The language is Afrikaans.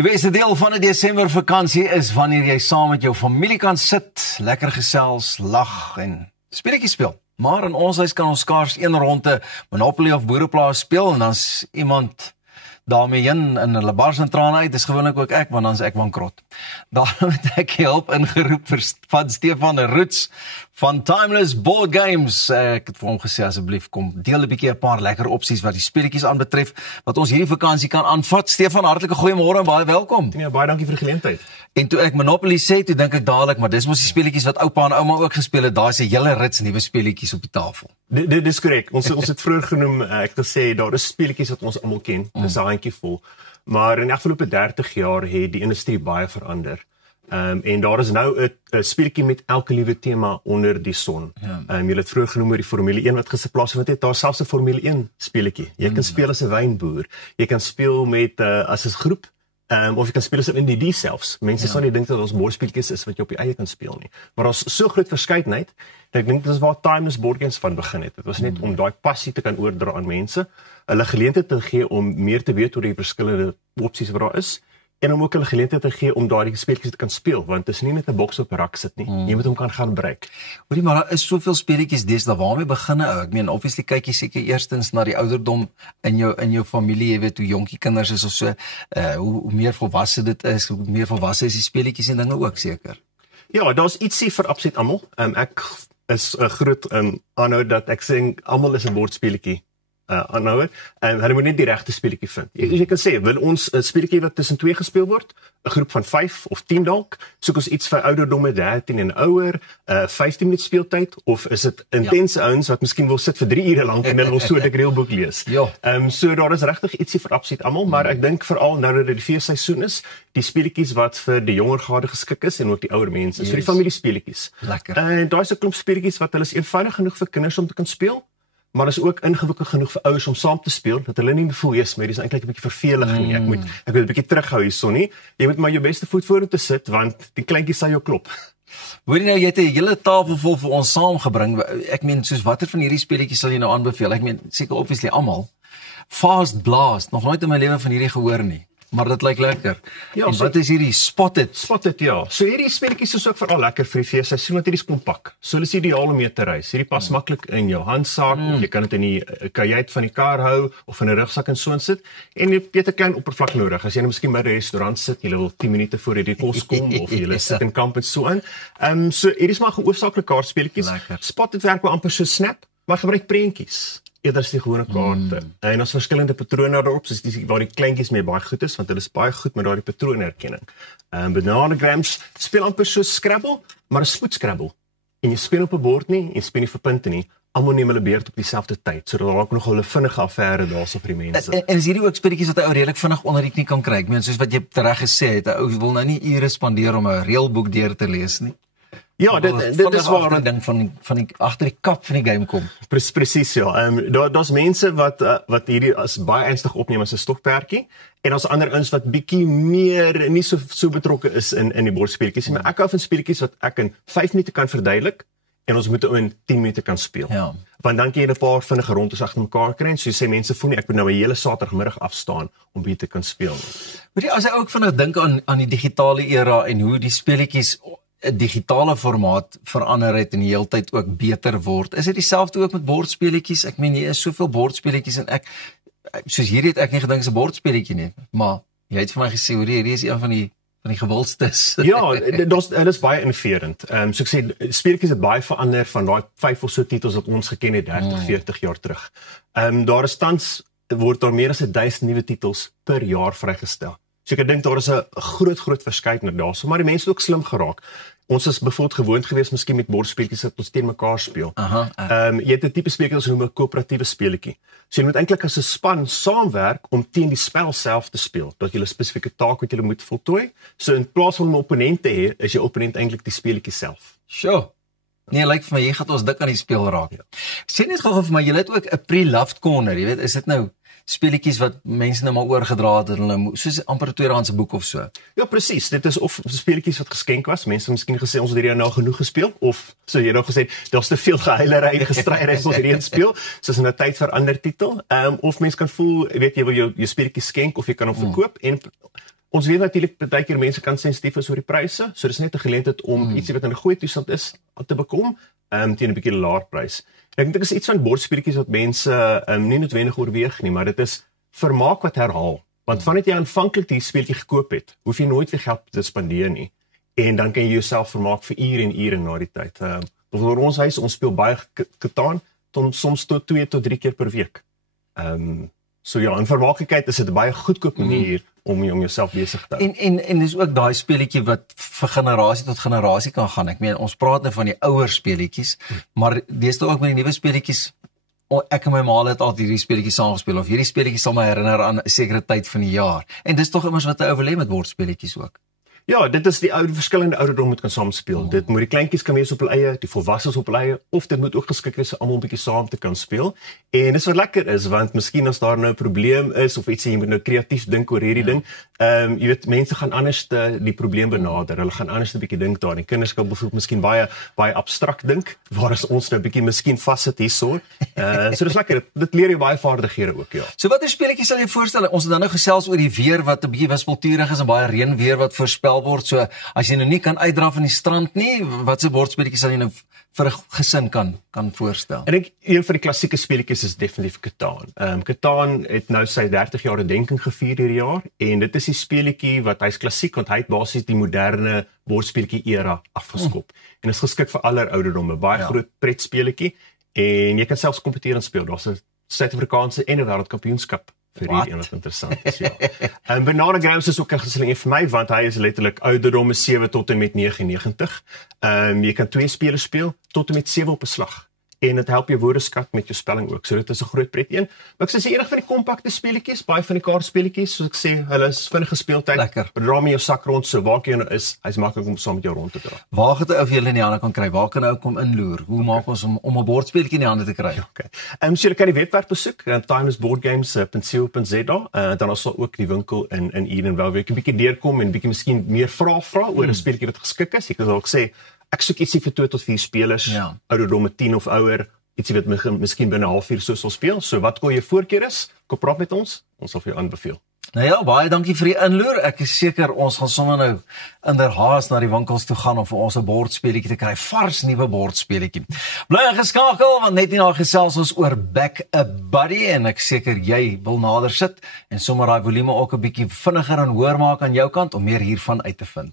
Die beste deel van 'n Desember vakansie is wanneer jy saam met jou familie kan sit, lekker gesels, lag en speletjies speel. Maar in ons huis kan ons skaars een ronde Monopoly of Boereplaas speel en dan's iemand daarmee in hulle bars en trane uit, dis gewoonlik ook ek, want dan is ek bankrot. Daarom het ek hulp ingeroep van Stefan Roots van Timeless Board Games. Ek het vir hom gesê, asseblief kom, deel 'n bietjie 'n paar lekker opsies wat die speletjies aanbetref, wat ons hierdie vakansie kan aanvat. Stefan, hartlike goeiemôre en baie welkom. Ja, baie dankie vir die geleentheid. En toe ek Monopoly sê, toe dink ek dadelik, maar dis mos die speletjies wat oupa en ouma ook gespeel het, daar is 'n hele rits nuwe speletjies op die tafel. Dit is korrek. Ons het vroeër genoem, ek het gesê, daar is speletjies wat ons almal ken, dis 'n handjie vol. Maar in die afgelope 30 jaar het die industrie baie verander. En daar is nou 'n speletjie met elke liewe tema onder die son. Jy het vroeër genoem oor die Formule 1 wat geplaas het, daar is selfs 'n Formule 1 speletjie. Jy kan speel as 'n wynboer, jy kan speel met as 'n groep, of jy kan speel as 'n individu selfs. Mense sal nie dink dat ons bordspelletjies is wat jy op die eie kan speel nie. Maar daar's so groot verskeidenheid, dat ek dink dit is waar Timeless Board Games van begin het. Dit was net om daai passie te kan oordra aan mense, hulle geleentheid te gee om meer te weet oor die verskillende opsies wat daar is, en om ook hulle geleentheid te gee om daardie speletjies te kan speel, want dit is nie net 'n boks op 'n rak sit nie. Jy moet hom kan gaan gebruik. Hoorie, maar daar is soveel speletjies deesdae, waarmee begin ou? Ek meen, obviously kyk jy seker eerstens na die ouderdom in jou familie, jy weet hoe jonkie kinders is of so, hoe meer volwasse dit is, hoe meer volwasse is die speletjies en dinge ook seker. Ja, daar's ietsie vir absoluut almal. Ek is 'n groot aanhouer dat ek sê almal is 'n bordspeletjie aanhouer. Hulle moet net die regte speletjie vind. Jy kan sê, wil ons 'n speletjie wat tussen twee gespeel word, 'n groep van 5 of 10 dalk, soek ons iets vir ouderdomme 13 en ouer, 15 minute speeltyd, of is dit intense ouens wat miskien wil sit vir 3 ure lank en hulle wil so 'n reëlboek lees. So daar is regtig ietsie vir absoluut almal, maar ek dink veral nou dat dit die feesseisoen is, die speletjies wat vir die jonger garde geskik is en ook die ouer mense, so die familiespeletjies. Lekker. En daar is 'n klomp speletjies wat hulle is eenvoudig genoeg vir kinders om te kan speel, maar is ook ingewikkeld genoeg vir ouers om saam te speel, dat hulle nie voel, maar dis eintlik 'n bietjie vervelig nie. Ek moet 'n bietjie terughou hierson nie. Jy moet maar jou beste voet vorentoe sit, want die kleintjies sal jou klop. Hoorie nou, jy het 'n hele tafel vol vir ons saamgebring. Ek meen, soos watter van hierdie speletjies sal jy nou aanbeveel? Ek meen, seker obviously almal. Fast Blast, nog nooit in my lewe van hierdie gehoor nie. Maar dit lyk lekker. Ja, en wat is hierdie Spotted? Spotted, ja. So hierdie speletjies is ook veral lekker vir die feesseisoen, want hierdie is kompak. So dit is ideaal om mee te reis. Hierdie pas maklik in jou handsak, of jy kan dit in die kajuit van die kar hou, of in 'n rugsak en so insit. En jy het 'n klein oppervlak nodig. As jy nou miskien by 'n restaurant sit, jy wil 10 minute voor jy die kos kom, of jy sit in kamp en so aan. So hierdie is maar hoofsaaklik kaartspelletjies. Spotted werk wel amper so Snap, maar gebruik prentjies eerder as die gewone kaarte. En ons verskillende patrone daarop, soos die waar die kleintjies mee baie goed is, want hulle is baie goed met daardie patroonherkenning. Bananagrams speel amper so Scrabble, maar 'n spoed Scrabble. En jy speel op 'n bord nie, jy speel nie vir punte nie. Almal neem hulle beurt op dieselfde tyd, so daar raak nog 'n vinnige affære daarso vir die mense. En is hierdie ook speletjies wat 'n ou redelik vinnig onder die knie kan kry? Ek meen, soos wat jy reg gesê het, 'n ou wil nou nie ure spandeer om 'n reëlboek deur te lees nie. Ja, dit is waar 'n ding van die agter die kap van die game kom. Presies, ja. Daar's mense wat hierdie as baie ernstig opneem as 'n stokperdjie, en daar's ander ouens wat bietjie meer nie so betrokke is in die bordspeletjies nie. Maar ek hou van speletjies wat ek in 5 minute kan verduidelik en ons moet in 10 minute kan speel. Ja. Want dan kan jy 'n paar vinnige rondes agter mekaar kry en so sê mense voel nie ek moet nou 'n hele Saterdagmiddag afstaan om hier te kan speel nie. Moet jy as jy ook vinnig dink aan die digitale era en hoe die speletjies 'n digitale formaat verander het en die hele tyd ook beter word. Is dit dieselfde ook met bordspeletjies? Ek meen, hier is soveel bordspeletjies en ek soos hierdie het ek nie gedink is 'n bordspeletjie nie, maar jy het vir my gesê hierdie is een van die gewildstes. Ja, dit is baie innoverend. So ek sê, speletjies het baie verander van daai 5 of so titels wat ons geken het 30, 40 jaar terug. Daar is tans word daar meer as 1000 nuwe titels per jaar vrygestel. So ek dink daar is 'n groot verskeidenheid daarso, maar die mense het ook slim geraak. Ons is bijvoorbeeld gewoond geweest miskien met bordspelletjies dat ons teen mekaar speel. Jy het 'n tipe speletjie wat ons noem 'n koöperatiewe speletjie. So jy moet eintlik as 'n span saamwerk om teen die spel self te speel, dat jy 'n spesifieke taak wat jy moet voltooi. So in plaas van 'n opponent te hê, is jou opponent eintlik die speletjie self. Sure. Nee, lyk vir my jy gaan ons dik aan die speel raak. Sê net gou vir my, jy het ook 'n pre-loved corner, jy weet, is dit nou speletjies wat mense nou maar oorgedra het en hulle soos amper 'n tweedehandse boek of so. Ja, presies. Dit is of speletjies wat geskenk was. Mense het miskien gesê ons het hierdie nou genoeg gespeel, of so jy nog gesê daar's te veel geheilery en gestrydery as ons hierdie speel. Soos in 'n tyd vir ander titel. Of mense kan voel, weet jy wil jou speletjies skenk of jy kan hom verkoop en Ons weet natuurlik baie keer mense kan sensitief wees oor die pryse, so dis net 'n geleentheid om ietsie wat in 'n goeie toestand is te bekom teen 'n bietjie laer prys. Ek dink dit is iets van bordspeletjies wat mense nie noodwendig oorweeg nie, maar dit is vermaak wat herhaal. Want vandat jy aanvanklik die speletjie gekoop het, hoef jy nooit weer geld te spandeer nie. En dan kan jy jouself vermaak vir ure en ure na die tyd. Vir ons huis, ons speel baie Catan, soms tot 2 tot 3 keer per week. So ja, in vermaaklikheid is dit 'n baie goedkoop manier om jouself besig te hou. En dis ook daai speletjie wat vir generasie tot generasie kan gaan. Ek meen, ons praat nou van die ouer speletjies, maar deesdae ook met die nuwe speletjies. Ek en my ma het altyd hierdie speletjies saam gespeel, of hierdie speletjies sal my herinner aan 'n sekere tyd van die jaar. En dis tog immers wat 'n ou wil hê met bordspeletjies ook. Ja, dit is die verskillende ouderdom moet kan saam speel. Dit moet die kleintjies kan wees op hul eie, die volwassenes op hul eie, of dit moet ook geskik wees vir almal 'n bietjie saam te kan speel. En dis wat lekker is, want miskien as daar nou 'n probleem is of iets jy moet nou kreatief dink oor hierdie ding, jy weet mense gaan anders die probleem benader. Hulle gaan anders 'n bietjie dink daar. Die kinders kan byvoorbeeld miskien baie abstrakt dink, waar as ons nou 'n bietjie miskien vassit hierso. So dis lekker. Dit leer jou baie vaardighede ook, ja. So watter speletjies sal jy voorstel? Ons het dan nou gesels oor die weer wat 'n bietjie wispelturig is en baie reënweer wat voorspel word. So as jy nou nie kan uitdraf van die strand nie, watse bordspeletjies sal jy nou vir 'n gesin kan voorstel? Ek dink een van die klassieke speletjies is definitief Catan. Catan het nou sy 30 jaar herdenking gevier hierdie jaar en dit is die speletjie wat hy's klassiek want hy het basies die moderne bordspeletjie era afgeskop. En is geskik vir aller ouderdomme, baie groot pretspeletjie en jy kan selfs kompeteer en speel. Daar's 'n Suid-Afrikaanse en 'n wêreldkampioenskap vir hierdie een wat interessant is, ja. En Banana Grams is ook 'n gunsteling vir my want hy is letterlik ouderdomme 7 tot en met 99. Jy kan 2 spelers speel tot en met 7 op 'n slag. En dit help jou woordeskat met jou spelling ook. So dit is 'n groot pret een. Maar ek sê enig van die kompakte speletjies, baie van die kaartspeletjies, soos ek sê, hulle is vinnige speeltyd. Lekker. Dra met jou sak rond, so waar jy nou is, hy's maklik om saam met jou rond te dra. Waar gaan 'n ou vir julle in die hande kan kry? Waar kan 'n ou kom inloer? Hoe maak ons om 'n bordspeletjie in die hande te kry? Okay. So jy kan die webwerf besoek, timelessboardgames.co.za. Dan is daar ook die winkel in Eden waar jy 'n bietjie deurkom en bietjie miskien meer vra oor 'n speletjie wat geskik is. Jy kan dalk sê ek soek ietsie vir 2 tot 4 spelers, ouderdomme 10 of ouer, ietsie wat miskien binne 'n halfuur so sal speel. So wat jou voorkeur is, kom praat met ons sal vir jou aanbeveel. Nou ja, baie dankie vir die inloer. Ek is seker ons gaan sommer nou inderhaas na die winkels toe gaan om vir ons 'n bordspeletjie te kry, vars nuwe bordspeletjie. Bly ingeskakel want net hierna gesels ons oor Back a Buddy en ek seker jy wil nader sit en sommer daai volume ook 'n bietjie vinniger en hoër maak aan jou kant om meer hiervan uit te vind.